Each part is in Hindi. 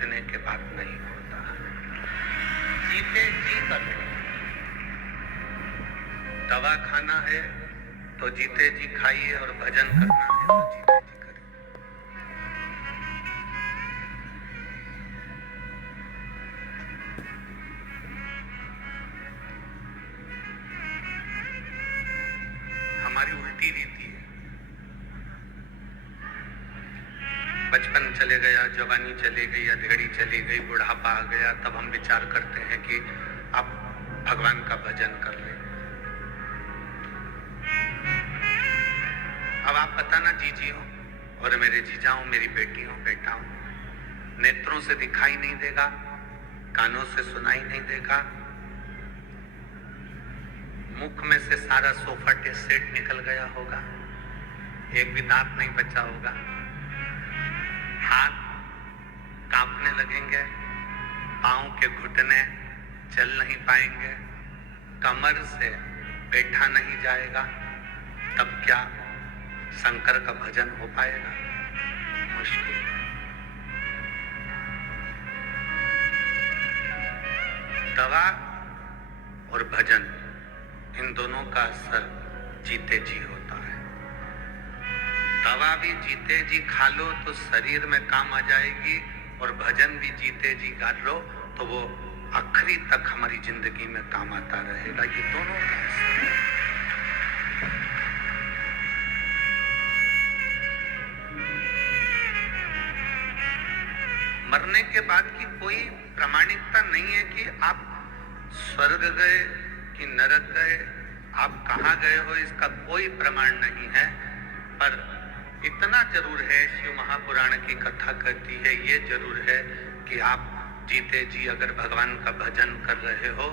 घुटने के बाद नहीं होता। जीते जी कर लो। दवा खाना है तो जीते जी खाइए, और भजन करना है तो जीते जी करिए। हमारी उल्टी रीति है। बचपन चले गया, जवानी चली गई, अधेड़ी चली गई, बुढ़ापा आ गया, तब हम विचार करते हैं कि अब भगवान का भजन कर ले। अब आप बताना, जीजी हो और मेरे जीजा हो, मेरी बेटी हो, बेटा हो, नेत्रों से दिखाई नहीं देगा, कानों से सुनाई नहीं देगा, मुख में से सारा सोफा सेट निकल गया होगा, एक भी दांत नहीं बचा होगा, हाथ कांपने लगेंगे, पांव के घुटने चल नहीं पाएंगे, कमर से बैठा नहीं जाएगा, तब क्या शंकर का भजन हो पाएगा? मुश्किल। दवा और भजन, इन दोनों का असर जीते जी होता है। दवा भी जीते जी खा लो तो शरीर में काम आ जाएगी, और भजन भी जीते जी गा लो तो वो आखिरी तक हमारी जिंदगी में काम आता रहेगा। ये दोनों का असर है। मरने के बाद की कोई प्रामाणिकता नहीं है कि आप स्वर्ग गए कि नरक गए, आप कहाँ गए हो, इसका कोई प्रमाण नहीं है। पर इतना जरूर है, शिव महापुराण की कथा कहती है, ये जरूर है कि आप जीते जी अगर भगवान का भजन कर रहे हो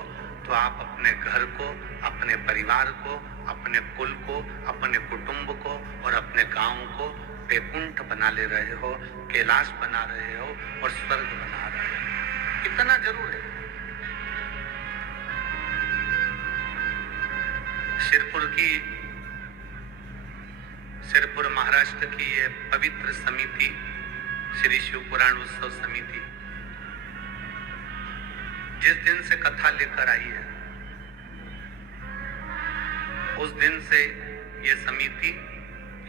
तो आप अपने घर को, अपने परिवार को, अपने कुल को, अपने कुटुंब को और अपने गांव को वैकुंठ बना ले रहे हो, कैलाश बना रहे हो और स्वर्ग बना रहे हो। इतना जरूर है। सिरपुर महाराष्ट्र की ये पवित्र समिति, श्री शिव पुराण उत्सव समिति, जिस दिन से कथा लेकर आई है, उस दिन से ये समिति,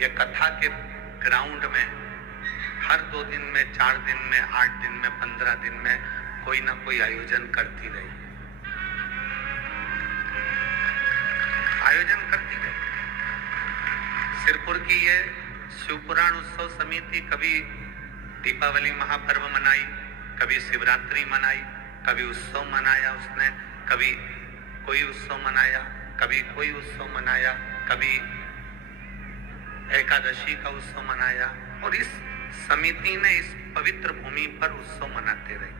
ये कथा के ग्राउंड में हर 2 दिन में, 4 दिन में, 8 दिन में, 15 दिन में कोई ना कोई आयोजन करती रही। आयोजन करती रही। सिरपुर की ये शिवपुराण उत्सव समिति कभी दीपावली महापर्व मनाई, कभी शिवरात्रि मनाई, कभी उत्सव मनाया उसने, कभी कोई उत्सव मनाया, कभी कोई उत्सव मनाया, कभी एकादशी का उत्सव मनाया, और इस समिति ने इस पवित्र भूमि पर उत्सव मनाते रहे।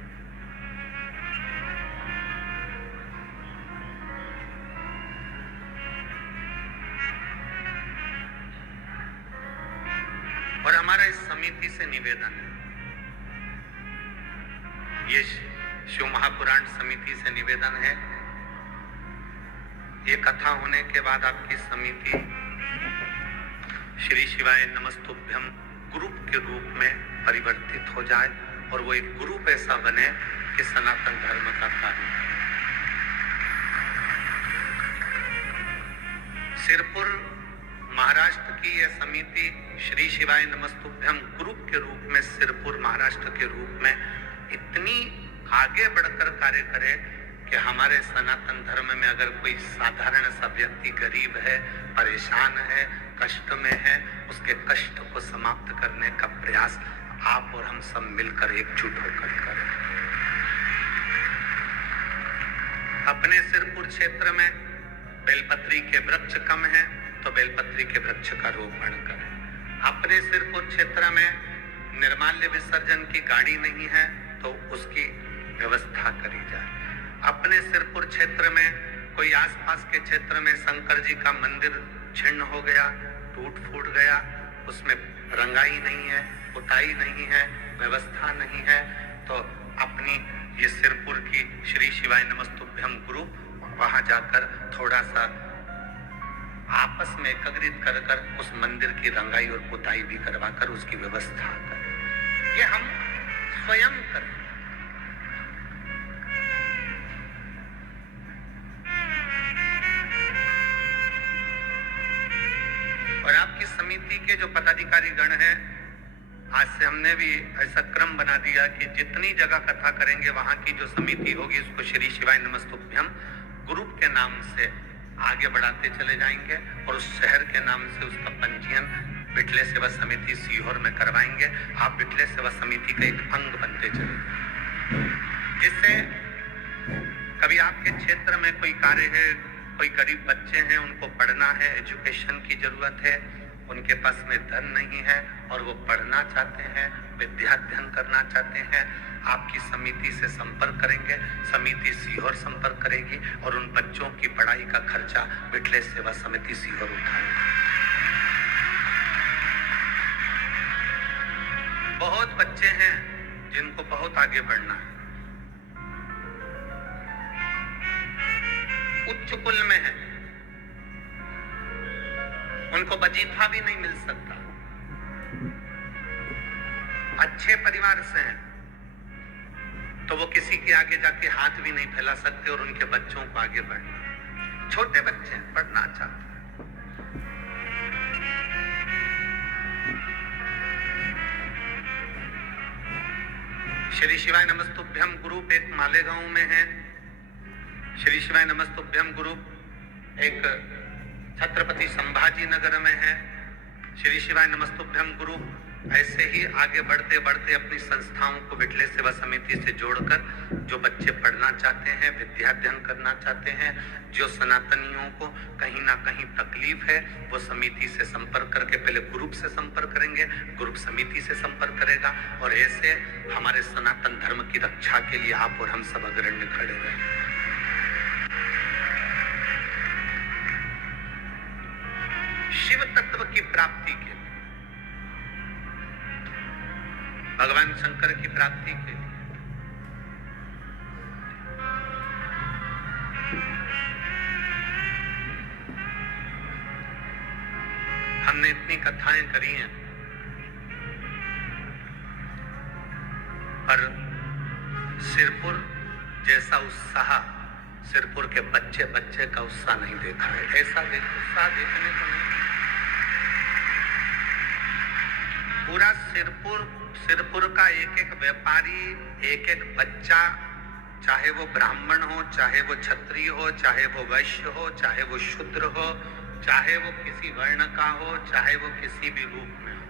और हमारा इस समिति से निवेदन है, ये शिव महापुराण समिति से निवेदन है, ये कथा होने के बाद आपकी समिति श्री शिवाय नमस्तुभ्यम ग्रुप के रूप में परिवर्तित हो जाए, और वो एक ग्रुप ऐसा बने कि सनातन धर्म का कार्य। सिरपुर महाराष्ट्र की यह समिति श्री शिवाय नमस्तुभ्यम ग्रुप के रूप में सिरपुर महाराष्ट्र के रूप में इतनी आगे बढ़कर कार्य करे कि हमारे सनातन धर्म में अगर कोई साधारण सा व्यक्ति गरीब है, परेशान है, कष्ट में है, उसके कष्ट को समाप्त करने का प्रयास आप और हम सब मिलकर एकजुट होकर करें। अपने सिरपुर क्षेत्र में बेलपत्री के वृक्ष कम है तो बेलपत्री के वृक्ष का रोपण करें। अपने सिरपुर क्षेत्र में निर्माल्य विसर्जन की गाड़ी नहीं है तो उसकी व्यवस्था करी जाए। अपने सिरपुर क्षेत्र में कोई आसपास के क्षेत्र में शंकर जी का मंदिर छिन्न हो गया, टूट फूट गया, उसमें रंगाई नहीं है, पुताई नहीं है, व्यवस्था नहीं है, तो अपनी ये सिरपुर की श्री शिवाय नमस्तुभ्यम ग्रुप वहां जाकर थोड़ा सा आपस में एकत्रित कर कर उस मंदिर की रंगाई और पुताई भी करवाकर उसकी व्यवस्था करें। ये हम स्वयं करें। जो पदाधिकारी गण हैं, आज से हमने भी ऐसा क्रम बना दिया कि जितनी जगह कथा करेंगे वहां की जो समिति होगी उसको श्री शिवाय नमस्तुभ्यम ग्रुप के नाम से आगे बढ़ाते चले जाएंगे और उस शहर के नाम से उसका पंजीयन बिटले सेवा समिति सीहोर में करवाएंगे। आप बिटले सेवा समिति का एक अंग बनते चले, जिससे कभी आपके क्षेत्र में कोई कार्य है, कोई गरीब बच्चे हैं, उनको पढ़ना है, एजुकेशन की जरूरत है, उनके पास में धन नहीं है और वो पढ़ना चाहते हैं, विद्याध्ययन करना चाहते हैं, आपकी समिति से संपर्क करेंगे, समिति सीहोर संपर्क करेगी और उन बच्चों की पढ़ाई का खर्चा बिटले सेवा समिति सीहोर उठाएगी। बहुत बच्चे हैं जिनको बहुत आगे बढ़ना है, उच्च कुल में है, उनको वजीफा भी नहीं मिल सकता, अच्छे परिवार से हैं, तो वो किसी के आगे जाके हाथ भी नहीं फैला सकते और उनके बच्चों को आगे बढ़ना, छोटे बच्चे हैं, पढ़ना चाहते हैं। श्री शिवाय नमस्तुभ्यम ग्रुप एक मालेगांव में है, श्री शिवाय नमस्तुभ्यम ग्रुप एक छत्रपति संभाजी नगर में है। श्री शिवाय नमस्तुभ्यम ग्रुप ऐसे ही आगे बढ़ते बढ़ते अपनी संस्थाओं को बिटले सेवा समिति से जोड़कर जो बच्चे पढ़ना चाहते हैं, विद्याध्ययन करना चाहते हैं, जो सनातनियों को कहीं ना कहीं तकलीफ है, वो समिति से संपर्क करके पहले ग्रुप से संपर्क करेंगे, ग्रुप समिति से संपर्क करेगा और ऐसे हमारे सनातन धर्म की रक्षा के लिए आप और हम सब अग्रणी खड़े रहेंगे। शिव तत्व की प्राप्ति के, भगवान शंकर की प्राप्ति के लिए हमने इतनी कथाएं करी हैं, पर सिरपुर जैसा उत्साह, सिरपुर के बच्चे बच्चे का उत्साह नहीं देखा है। ऐसा उत्साह देखने को नहीं। पूरा सिरपुर का एक एक व्यापारी, एक एक बच्चा, चाहे वो ब्राह्मण हो, चाहे वो क्षत्रिय हो, चाहे वो वैश्य हो, चाहे वो शूद्र हो, चाहे वो किसी वर्ण का हो, चाहे वो किसी भी रूप में हो,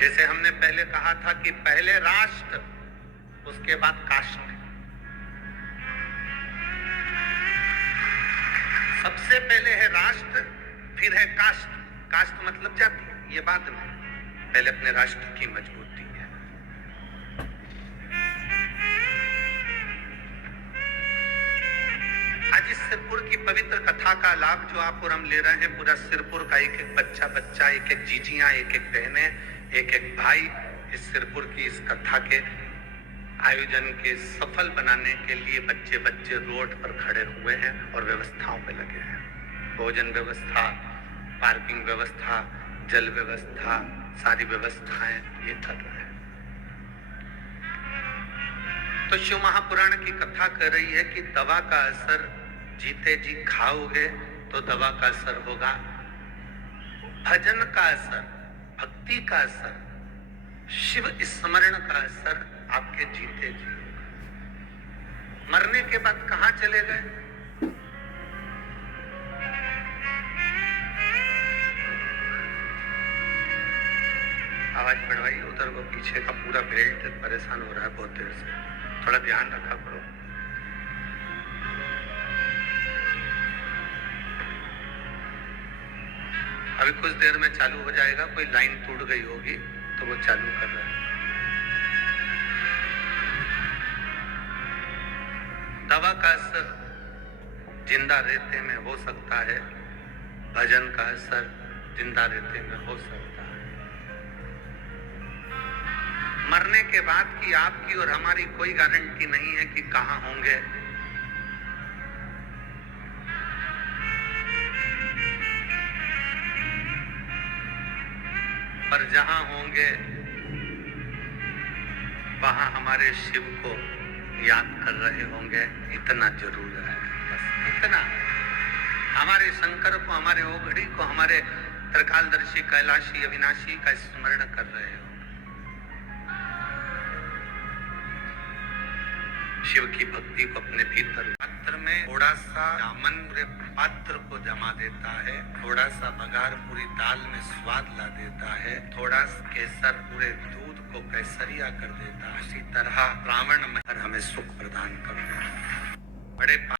जैसे हमने पहले कहा था कि पहले राष्ट्र उसके बाद कास्ट। सबसे पहले है राष्ट्र, फिर है कास्ट। कास्ट मतलब जाति, ये बाद में, पहले अपने राष्ट्र की मजबूती है। आज इस सिरपुर की पवित्र कथा का लाभ जो आप और हम ले रहे हैं, पूरा सिरपुर का एक एक बच्चा, एक एक जीजियां, एक एक बहनें, एक एक भाई इस सिरपुर की इस कथा के आयोजन के सफल बनाने के लिए बच्चे बच्चे रोड पर खड़े हुए हैं और व्यवस्थाओं पे लगे हैं। भोजन व्यवस्था, पार्किंग व्यवस्था, जल व्यवस्था, सारी व्यवस्थाएं ये कर रहे हैं। तो शिव महापुराण की कथा कर रही है कि दवा का असर जीते जी खाओगे तो दवा का असर होगा, भजन का असर, भक्ति का असर, शिव स्मरण का असर आपके जीते जी। मरने के बाद कहां चले गए? आवाज बढ़वाइए, उधर वो पीछे का पूरा बेल्ट परेशान हो रहा है बहुत देर से, थोड़ा ध्यान रखा करो। अभी कुछ देर में चालू हो जाएगा, कोई लाइन टूट गई होगी तो वो चालू कर रहा है। दवा का असर जिंदा रहते में हो सकता है, भजन का असर जिंदा रहते में हो सकता है। मरने के बाद की आपकी और हमारी कोई गारंटी नहीं है कि कहां होंगे। पर जहां होंगे वहां हमारे शिव को याद कर रहे होंगे, इतना जरूर है, बस इतना। हमारे शंकर को, हमारे ओघड़ी को, हमारे त्रिकालदर्शी कैलाशी अविनाशी का स्मरण कर रहे हो। शिव की भक्ति को अपने भीतर, पात्र में थोड़ा सा जामन पूरे पात्र को जमा देता है, थोड़ा सा बघार पूरी दाल में स्वाद ला देता है, थोड़ा सा केसर पूरे दूध को कैसरिया कर देता है। इसी तरह रावण में हमें सुख प्रदान कर देता है। बड़े